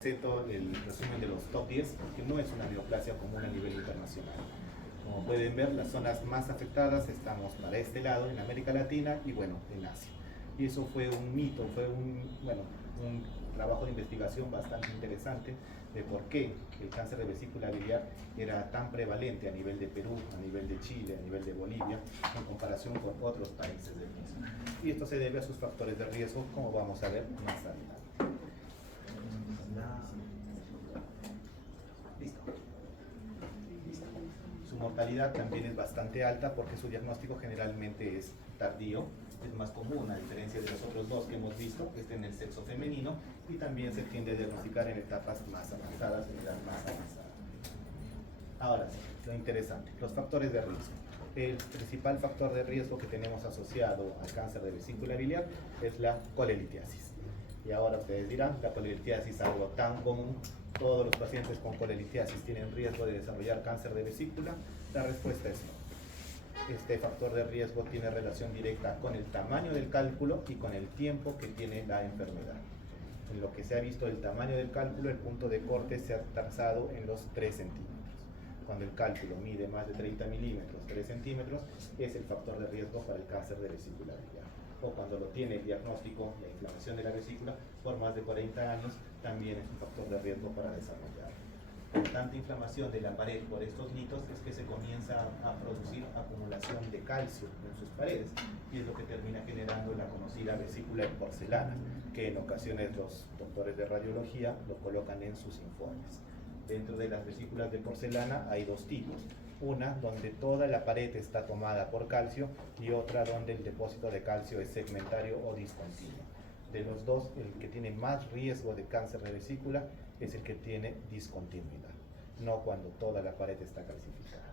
Presento el resumen de los top 10, que no es una neoplasia común a nivel internacional. Como pueden ver, las zonas más afectadas estamos para este lado, en América Latina y bueno, en Asia. Y eso fue un mito, fue un trabajo de investigación bastante interesante de por qué el cáncer de vesícula biliar era tan prevalente a nivel de Perú, a nivel de Chile, a nivel de Bolivia, en comparación con otros países del mundo. Y esto se debe a sus factores de riesgo, como vamos a ver más adelante. Listo. Su mortalidad también es bastante alta porque su diagnóstico generalmente es tardío, es más común a diferencia de los otros dos que hemos visto, que estén en el sexo femenino, y también se tiende a diagnosticar en etapas más avanzadas, en edad más avanzada. Ahora sí, lo interesante, los factores de riesgo. El principal factor de riesgo que tenemos asociado al cáncer de vesícula biliar es la colelitiasis. Y ahora ustedes dirán, la colelitiasis es algo tan común, todos los pacientes con colelitiasis tienen riesgo de desarrollar cáncer de vesícula. La respuesta es no. Este factor de riesgo tiene relación directa con el tamaño del cálculo y con el tiempo que tiene la enfermedad. En lo que se ha visto el tamaño del cálculo, el punto de corte se ha trazado en los 3 centímetros. Cuando el cálculo mide más de 30 milímetros, 3 centímetros, es el factor de riesgo para el cáncer de vesícula biliar. O cuando lo tiene el diagnóstico, la inflamación de la vesícula, por más de 40 años, también es un factor de riesgo para desarrollar. Con tanta inflamación de la pared por estos litos es que se comienza a producir acumulación de calcio en sus paredes, y es lo que termina generando la conocida vesícula en porcelana, que en ocasiones los doctores de radiología lo colocan en sus informes. Dentro de las vesículas de porcelana hay dos tipos, una donde toda la pared está tomada por calcio y otra donde el depósito de calcio es segmentario o discontinuo. De los dos, el que tiene más riesgo de cáncer de vesícula es el que tiene discontinuidad, no cuando toda la pared está calcificada.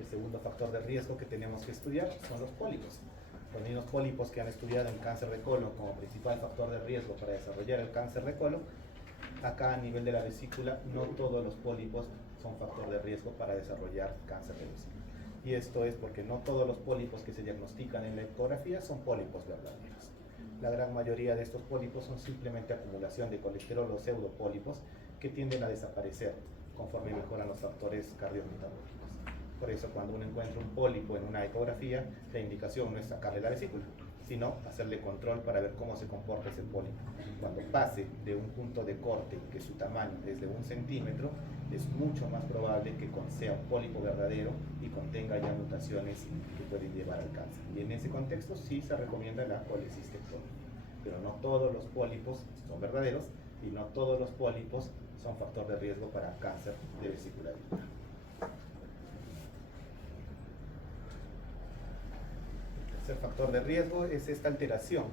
El segundo factor de riesgo que tenemos que estudiar son los pólipos. Los mismos pólipos que han estudiado en cáncer de colon como principal factor de riesgo para desarrollar el cáncer de colon, acá a nivel de la vesícula no todos los pólipos son factor de riesgo para desarrollar cáncer de vesícula. Y esto es porque no todos los pólipos que se diagnostican en la ecografía son pólipos verdaderos. La gran mayoría de estos pólipos son simplemente acumulación de colesterol o pseudopólipos que tienden a desaparecer conforme mejoran los factores cardiometabólicos. Por eso cuando uno encuentra un pólipo en una ecografía, la indicación no es sacarle la vesícula, sino hacerle control para ver cómo se comporta ese pólipo. Cuando pase de un punto de corte que su tamaño es de 1 centímetro, es mucho más probable que sea un pólipo verdadero y contenga ya mutaciones que pueden llevar al cáncer. Y en ese contexto sí se recomienda la colecistectomía. Pero no todos los pólipos son verdaderos y no todos los pólipos son factor de riesgo para cáncer de vesícula biliar. El factor de riesgo es esta alteración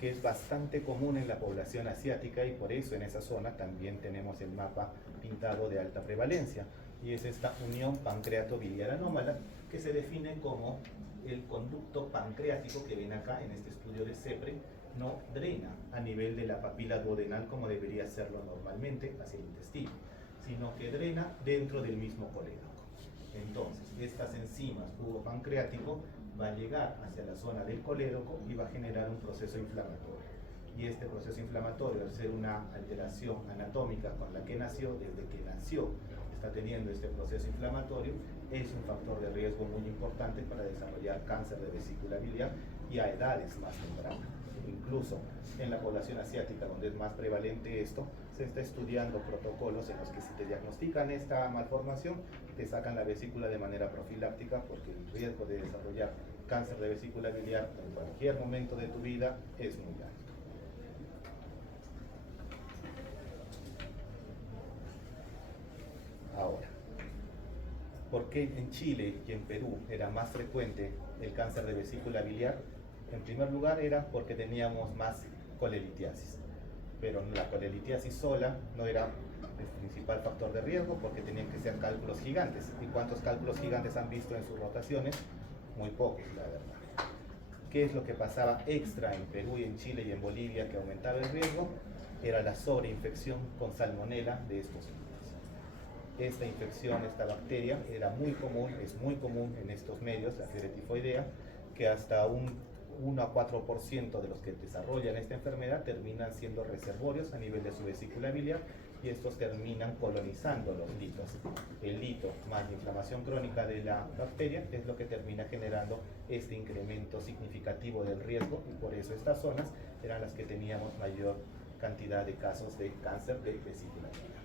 que es bastante común en la población asiática, y por eso en esa zona también tenemos el mapa pintado de alta prevalencia, y es esta unión pancreato-biliar anómala que se define como el conducto pancreático que ven acá en este estudio de CEPRE no drena a nivel de la papila duodenal como debería hacerlo normalmente hacia el intestino, sino que drena dentro del mismo colédoco. Entonces, estas enzimas tubo pancreático va a llegar hacia la zona del colédoco y va a generar un proceso inflamatorio. Y este proceso inflamatorio, al ser una alteración anatómica con la que nació, desde que nació está teniendo este proceso inflamatorio, es un factor de riesgo muy importante para desarrollar cáncer de vesícula biliar y a edades más tempranas. Incluso en la población asiática, donde es más prevalente esto, se está estudiando protocolos en los que si te diagnostican esta malformación, te sacan la vesícula de manera profiláctica, porque el riesgo de desarrollar cáncer de vesícula biliar en cualquier momento de tu vida es muy alto. Ahora, ¿por qué en Chile y en Perú era más frecuente el cáncer de vesícula biliar? En primer lugar era porque teníamos más colelitiasis, pero la colelitiasis sola no era el principal factor de riesgo, porque tenían que ser cálculos gigantes. ¿Y cuántos cálculos gigantes han visto en sus rotaciones? Muy pocos, la verdad. ¿Qué es lo que pasaba extra en Perú y en Chile y en Bolivia que aumentaba el riesgo? Era la sobreinfección con salmonela de estos niños. Esta infección, esta bacteria, era muy común, es muy común en estos medios, la fiebre tifoidea, que hasta un 1 a 4% de los que desarrollan esta enfermedad terminan siendo reservorios a nivel de su vesícula biliar y estos terminan colonizando los litos. El lito más la inflamación crónica de la bacteria es lo que termina generando este incremento significativo del riesgo y por eso estas zonas eran las que teníamos mayor cantidad de casos de cáncer de vesícula biliar.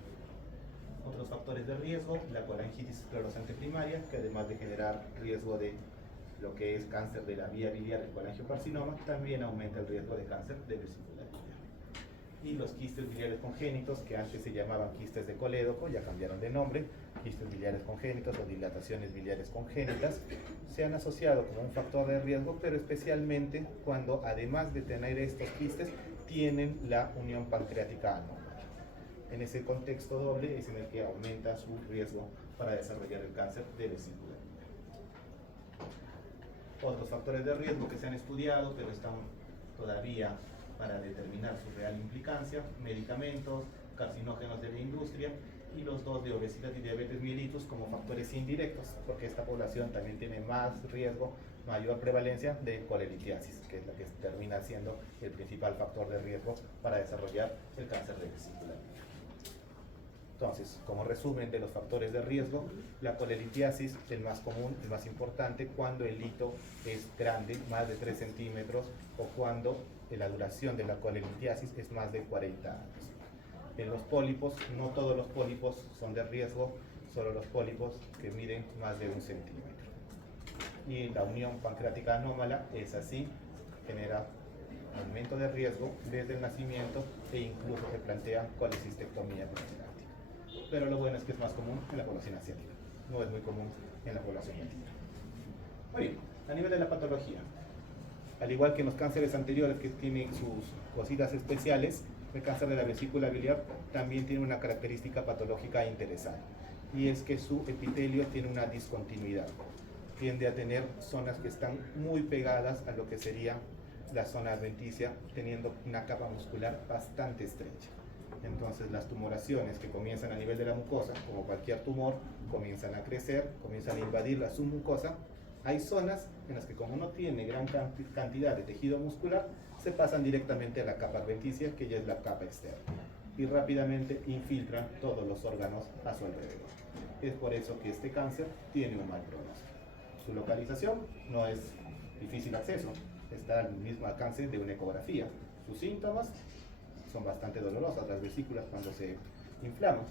Otros factores de riesgo, la colangitis esclerosante primaria, que además de generar riesgo de lo que es cáncer de la vía biliar, el colangiocarcinoma, también aumenta el riesgo de cáncer de vesícula biliar. Y los quistes biliares congénitos, que antes se llamaban quistes de colédoco, ya cambiaron de nombre, quistes biliares congénitos o dilataciones biliares congénitas, se han asociado como un factor de riesgo, pero especialmente cuando además de tener estos quistes, tienen la unión pancreática anómala. En ese contexto doble es en el que aumenta su riesgo para desarrollar el cáncer de vesícula biliar. Otros factores de riesgo que se han estudiado, pero están todavía para determinar su real implicancia: medicamentos, carcinógenos de la industria y los dos de obesidad y diabetes mellitus como factores indirectos, porque esta población también tiene más riesgo, mayor prevalencia de colelitiasis, que es la que termina siendo el principal factor de riesgo para desarrollar el cáncer de vesícula biliar. Entonces, como resumen de los factores de riesgo, la colelitiasis es el más común, el más importante, cuando el lito es grande, más de 3 centímetros, o cuando la duración de la colelitiasis es más de 40 años. En los pólipos, no todos los pólipos son de riesgo, solo los pólipos que miden más de 1 centímetro. Y la unión pancreática anómala es así, genera aumento de riesgo desde el nacimiento e incluso se plantea colecistectomía profiláctica. Pero lo bueno es que es más común en la población asiática, no es muy común en la población latina. Muy bien, a nivel de la patología, al igual que en los cánceres anteriores que tienen sus cositas especiales, el cáncer de la vesícula biliar también tiene una característica patológica interesante, y es que su epitelio tiene una discontinuidad, tiende a tener zonas que están muy pegadas a lo que sería la zona adventicia, teniendo una capa muscular bastante estrecha. Entonces las tumoraciones que comienzan a nivel de la mucosa, como cualquier tumor, comienzan a crecer, comienzan a invadir la submucosa. Hay zonas en las que, como no tiene gran cantidad de tejido muscular, se pasan directamente a la capa adventicia, que ya es la capa externa, y rápidamente infiltran todos los órganos a su alrededor. Es por eso que este cáncer tiene un mal pronóstico. Su localización no es difícil acceso, está al mismo alcance de una ecografía. Sus síntomas son bastante dolorosas, las vesículas cuando se inflaman.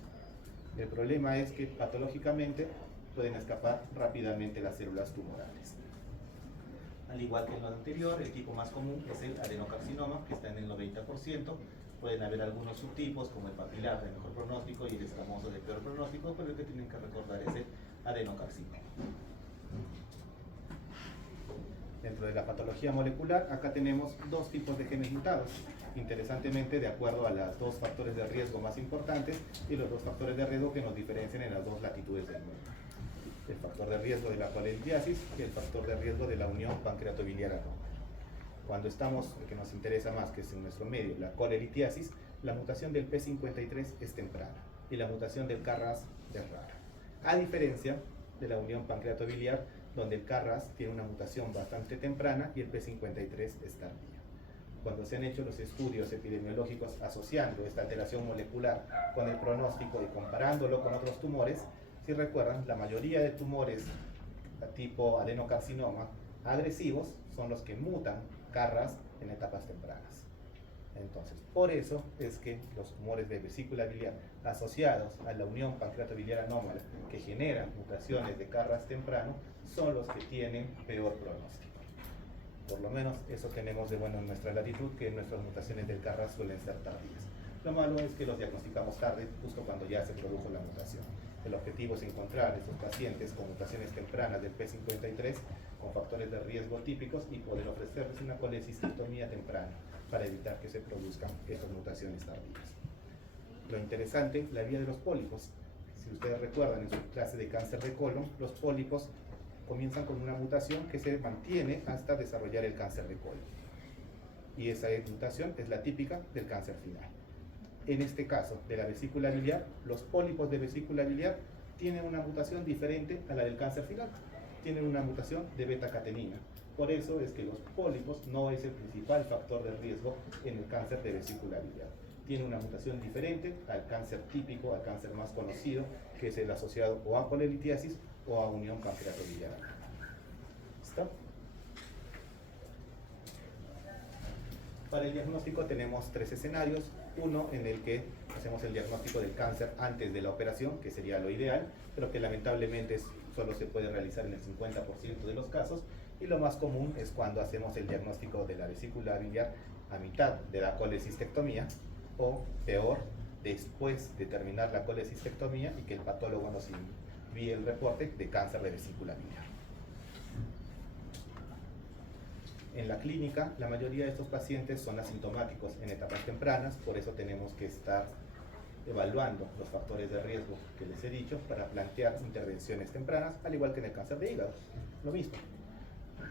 El problema es que patológicamente pueden escapar rápidamente las células tumorales. Al igual que en lo anterior, el tipo más común es el adenocarcinoma, que está en el 90%. Pueden haber algunos subtipos, como el papilar de mejor pronóstico y el escamoso de peor pronóstico, pero el que tienen que recordar es el adenocarcinoma. Dentro de la patología molecular, acá tenemos dos tipos de genes mutados, interesantemente de acuerdo a los dos factores de riesgo más importantes y los dos factores de riesgo que nos diferencian en las dos latitudes del mundo. El factor de riesgo de la colelitiasis y el factor de riesgo de la unión pancreatobiliar anómala. Cuando estamos, el que nos interesa más, que es en nuestro medio, la colelitiasis, la mutación del P53 es temprana y la mutación del KRAS es rara. A diferencia de la unión pancreatobiliar, donde el KRAS tiene una mutación bastante temprana y el P53 es tardía. Cuando se han hecho los estudios epidemiológicos asociando esta alteración molecular con el pronóstico y comparándolo con otros tumores, si recuerdan, la mayoría de tumores tipo adenocarcinoma agresivos son los que mutan KRAS en etapas tempranas. Entonces, por eso es que los tumores de vesícula biliar asociados a la unión pancreatobiliar anómala, que generan mutaciones de KRAS temprano, son los que tienen peor pronóstico. Por lo menos eso tenemos de bueno en nuestra latitud, que nuestras mutaciones del KRAS suelen ser tardías. Lo malo es que los diagnosticamos tarde, justo cuando ya se produjo la mutación. El objetivo es encontrar estos pacientes con mutaciones tempranas del P53, con factores de riesgo típicos, y poder ofrecerles una colecistectomía temprana para evitar que se produzcan estas mutaciones tardías. Lo interesante, la vía de los pólipos. Si ustedes recuerdan en su clase de cáncer de colon, los pólipos comienzan con una mutación que se mantiene hasta desarrollar el cáncer de colon. Y esa mutación es la típica del cáncer final. En este caso, de la vesícula biliar, los pólipos de vesícula biliar tienen una mutación diferente a la del cáncer final. Tienen una mutación de beta-catenina, Por eso es que los pólipos no es el principal factor de riesgo en el cáncer de vesícula biliar. Tiene una mutación diferente al cáncer típico, al cáncer más conocido, que es el asociado o a colelitiasis o a unión pancreatobiliar. ¿Listo? Para el diagnóstico tenemos 3 escenarios. Uno en el que hacemos el diagnóstico del cáncer antes de la operación, que sería lo ideal, pero que lamentablemente solo se puede realizar en el 50% de los casos. Y lo más común es cuando hacemos el diagnóstico de la vesícula biliar a mitad de la colecistectomía, o peor, después de terminar la colecistectomía y que el patólogo nos envíe el reporte de cáncer de vesícula biliar. En la clínica, la mayoría de estos pacientes son asintomáticos en etapas tempranas, por eso tenemos que estar evaluando los factores de riesgo que les he dicho para plantear intervenciones tempranas, al igual que en el cáncer de hígado, lo mismo.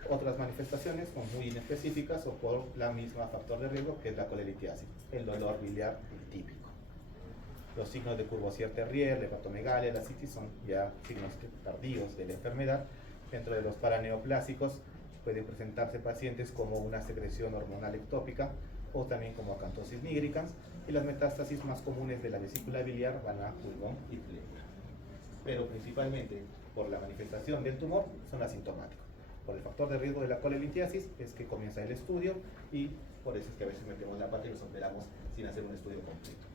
Otras manifestaciones son muy inespecíficas o por la misma factor de riesgo que es la colelitiasis, el dolor biliar típico. Los signos de Courvoisier-Terrier, la hepatomegalia, la citis son ya signos tardíos de la enfermedad. Dentro de los paraneoplásicos pueden presentarse pacientes como una secreción hormonal ectópica o también como acantosis nigricans, y las metástasis más comunes de la vesícula biliar van a pulmón y pleura. Pero principalmente por la manifestación del tumor son asintomáticos. Por el factor de riesgo de la colelitiasis es que comienza el estudio y por eso es que a veces metemos la pata y los operamos sin hacer un estudio completo.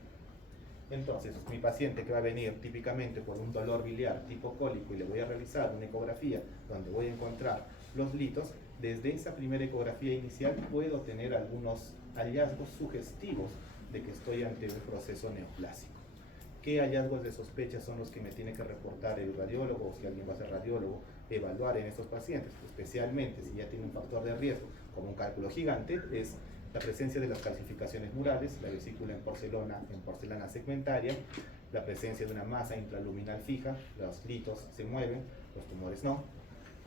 Entonces, mi paciente que va a venir típicamente por un dolor biliar tipo cólico y le voy a realizar una ecografía donde voy a encontrar los litos, desde esa primera ecografía inicial puedo tener algunos hallazgos sugestivos de que estoy ante un proceso neoplásico. ¿Qué hallazgos de sospecha son los que me tiene que reportar el radiólogo, o si alguien va a ser radiólogo, evaluar en estos pacientes? Especialmente si ya tiene un factor de riesgo como un cálculo gigante, es la presencia de las calcificaciones murales, la vesícula en porcelana segmentaria, la presencia de una masa intraluminal fija, los litos se mueven, los tumores no,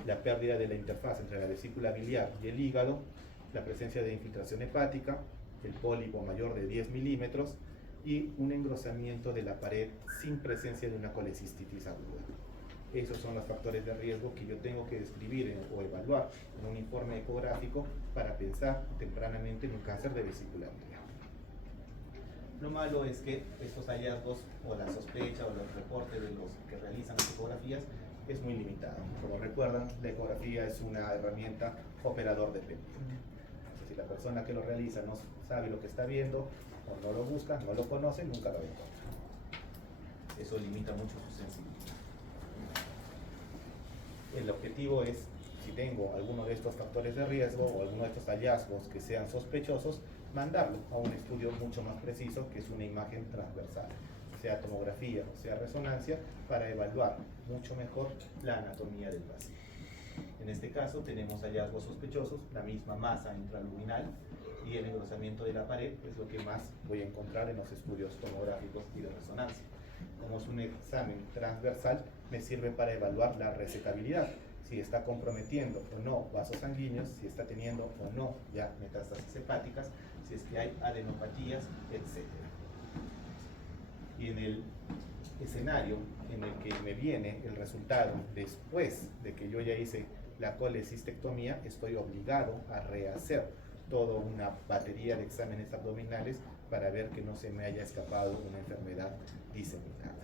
la pérdida de la interfaz entre la vesícula biliar y el hígado, la presencia de infiltración hepática, el pólipo mayor de 10 milímetros y un engrosamiento de la pared sin presencia de una colecistitis aguda. Esos son los factores de riesgo que yo tengo que describir o evaluar en un informe ecográfico para pensar tempranamente en un cáncer de vesícula biliar. Lo malo es que estos hallazgos o la sospecha o los reportes de los que realizan las ecografías es muy limitado. Como recuerdan, la ecografía es una herramienta operador de PET. Si la persona que lo realiza no sabe lo que está viendo o no lo busca, no lo conoce, nunca lo va a encontrar. Eso limita mucho su sensibilidad. El objetivo es, si tengo alguno de estos factores de riesgo o alguno de estos hallazgos que sean sospechosos, mandarlo a un estudio mucho más preciso, que es una imagen transversal, sea tomografía o sea resonancia, para evaluar mucho mejor la anatomía del paciente. En este caso tenemos hallazgos sospechosos, la misma masa intraluminal y el engrosamiento de la pared es lo que más voy a encontrar en los estudios tomográficos y de resonancia. Como es un examen transversal, me sirve para evaluar la resecabilidad, si está comprometiendo o no vasos sanguíneos, si está teniendo o no ya metástasis hepáticas, si es que hay adenopatías, etc. Y en el escenario en el que me viene el resultado después de que yo ya hice la colecistectomía, estoy obligado a rehacer toda una batería de exámenes abdominales para ver que no se me haya escapado una enfermedad diseminada.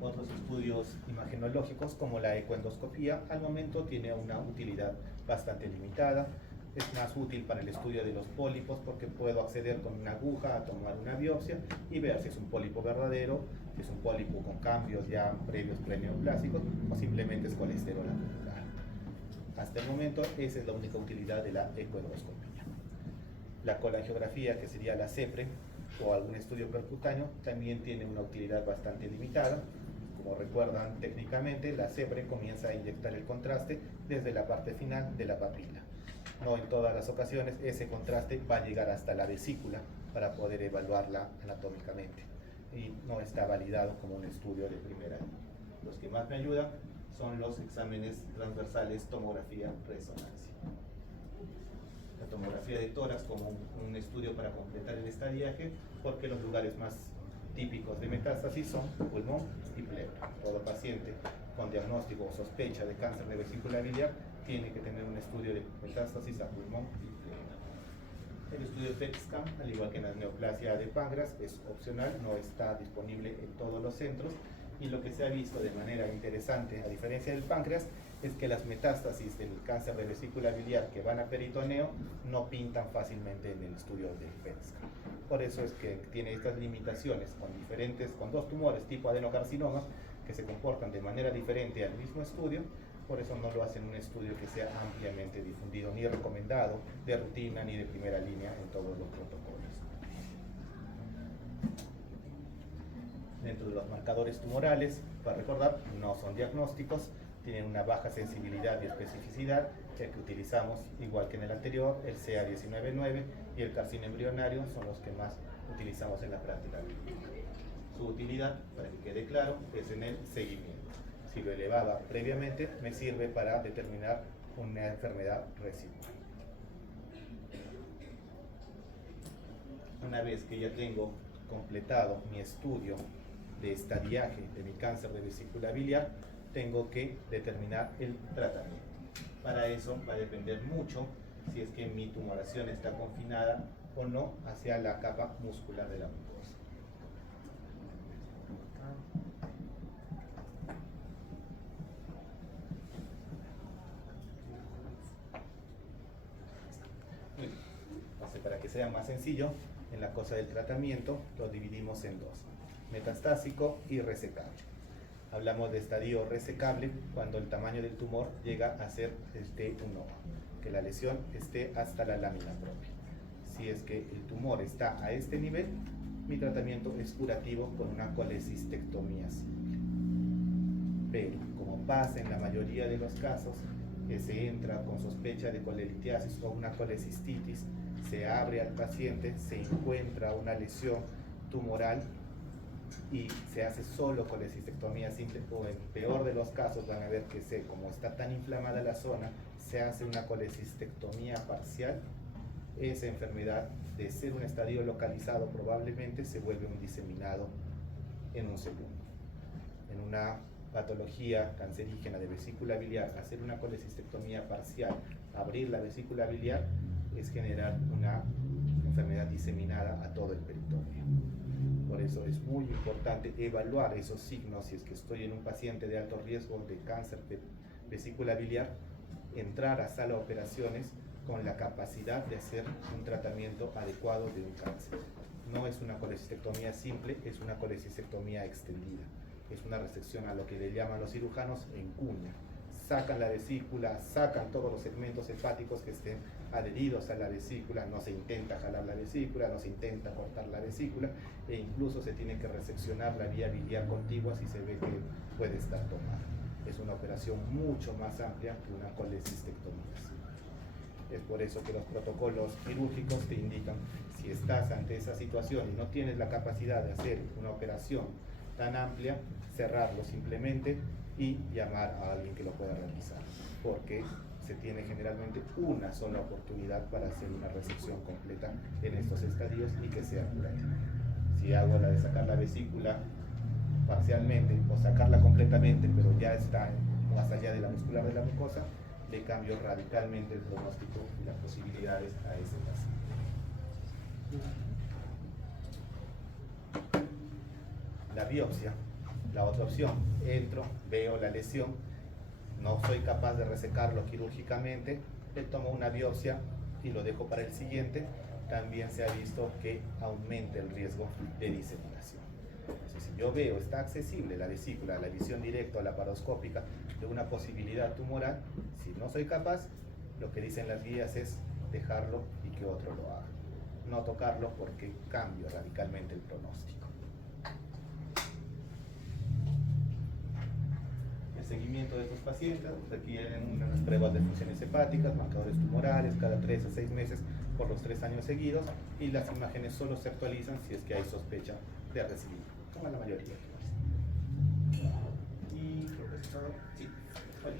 Otros estudios imagenológicos como la ecoendoscopía al momento tiene una utilidad bastante limitada. Es más útil para el estudio de los pólipos porque puedo acceder con una aguja a tomar una biopsia y ver si es un pólipo verdadero, si es un pólipo con cambios ya previos preneoplásicos o simplemente es colesterol acumulado. Hasta el momento esa es la única utilidad de la ecoendoscopía. La colangiografía, que sería la CEPRE o algún estudio percutáneo, también tiene una utilidad bastante limitada. Como recuerdan técnicamente, la CEPRE comienza a inyectar el contraste desde la parte final de la papila. No en todas las ocasiones ese contraste va a llegar hasta la vesícula para poder evaluarla anatómicamente y no está validado como un estudio de primera línea. Los que más me ayudan son los exámenes transversales, tomografía, resonancia. La tomografía de tórax como un estudio para completar el estadiaje, porque los lugares más típicos de metástasis son pulmón y pleura. Todo paciente con diagnóstico o sospecha de cáncer de vesícula biliar tiene que tener un estudio de metástasis a pulmón y pleural. El estudio de PET scan, al igual que en la neoplasia de páncreas, es opcional, no está disponible en todos los centros, y lo que se ha visto de manera interesante, a diferencia del páncreas, es que las metástasis del cáncer de vesícula biliar que van a peritoneo no pintan fácilmente en el estudio del PET scan. Por eso es que tiene estas limitaciones con dos tumores tipo adenocarcinoma que se comportan de manera diferente al mismo estudio. Por eso no lo hacen un estudio que sea ampliamente difundido, ni recomendado de rutina ni de primera línea en todos los protocolos. Dentro de los marcadores tumorales, para recordar, no son diagnósticos, tienen una baja sensibilidad y especificidad. El que utilizamos, igual que en el anterior, el CA19-9 y el carcinoma embrionario son los que más utilizamos en la práctica clínica. Su utilidad, para que quede claro, es en el seguimiento. Si lo elevaba previamente, me sirve para determinar una enfermedad residual. Una vez que ya tengo completado mi estudio de estadiaje de mi cáncer de vesícula biliar, tengo que determinar el tratamiento. Para eso va a depender mucho si es que mi tumoración está confinada o no hacia la capa muscular de la mucosa. Para que sea más sencillo, en la cosa del tratamiento lo dividimos en dos: metastásico y resecable. Hablamos de estadio resecable cuando el tamaño del tumor llega a ser un ojo, que la lesión esté hasta la lámina propia. Si es que el tumor está a este nivel, mi tratamiento es curativo con una colecistectomía simple. Pero, como pasa en la mayoría de los casos, que se entra con sospecha de colelitiasis o una colecistitis, se abre al paciente, se encuentra una lesión tumoral y se hace solo colecistectomía simple, o en peor de los casos van a ver que como está tan inflamada la zona, se hace una colecistectomía parcial. Esa enfermedad, de ser un estadio localizado, probablemente se vuelve un diseminado en un segundo. En una patología cancerígena de vesícula biliar, hacer una colecistectomía parcial, abrir la vesícula biliar, es generar una enfermedad diseminada a todo el peritoneo. Por eso es muy importante evaluar esos signos. Si es que estoy en un paciente de alto riesgo de cáncer de vesícula biliar, entrar a sala de operaciones con la capacidad de hacer un tratamiento adecuado de un cáncer. No es una colecistectomía simple, es una colecistectomía extendida. Es una resección a lo que le llaman los cirujanos en cuña. Sacan la vesícula, sacan todos los segmentos hepáticos que estén adheridos a la vesícula, no se intenta jalar la vesícula, no se intenta cortar la vesícula, e incluso se tiene que reseccionar la vía biliar contigua si se ve que puede estar tomada. Es una operación mucho más amplia que una colecistectomía. Es por eso que los protocolos quirúrgicos te indican, si estás ante esa situación y no tienes la capacidad de hacer una operación tan amplia, cerrarlo simplemente y llamar a alguien que lo pueda realizar, porque se tiene generalmente una sola oportunidad para hacer una resección completa en estos estadios y que sea curativa. Si hago la de sacar la vesícula parcialmente o sacarla completamente, pero ya está más allá de la muscular de la mucosa, le cambio radicalmente el pronóstico y las posibilidades a ese paciente. La biopsia, la otra opción: entro, veo la lesión, no soy capaz de resecarlo quirúrgicamente, le tomo una biopsia y lo dejo para el siguiente. También se ha visto que aumenta el riesgo de diseminación. Entonces, si yo veo, está accesible la vesícula, la visión directa o laparoscópica de una posibilidad tumoral, si no soy capaz, lo que dicen las guías es dejarlo y que otro lo haga. No tocarlo, porque cambia radicalmente el pronóstico. El seguimiento de estos pacientes requieren unas pruebas de funciones hepáticas, marcadores tumorales cada 3 a 6 meses por los 3 años seguidos, y las imágenes solo se actualizan si es que hay sospecha de recidiva, como la mayoría. Y creo que es todo. Sí. Vale.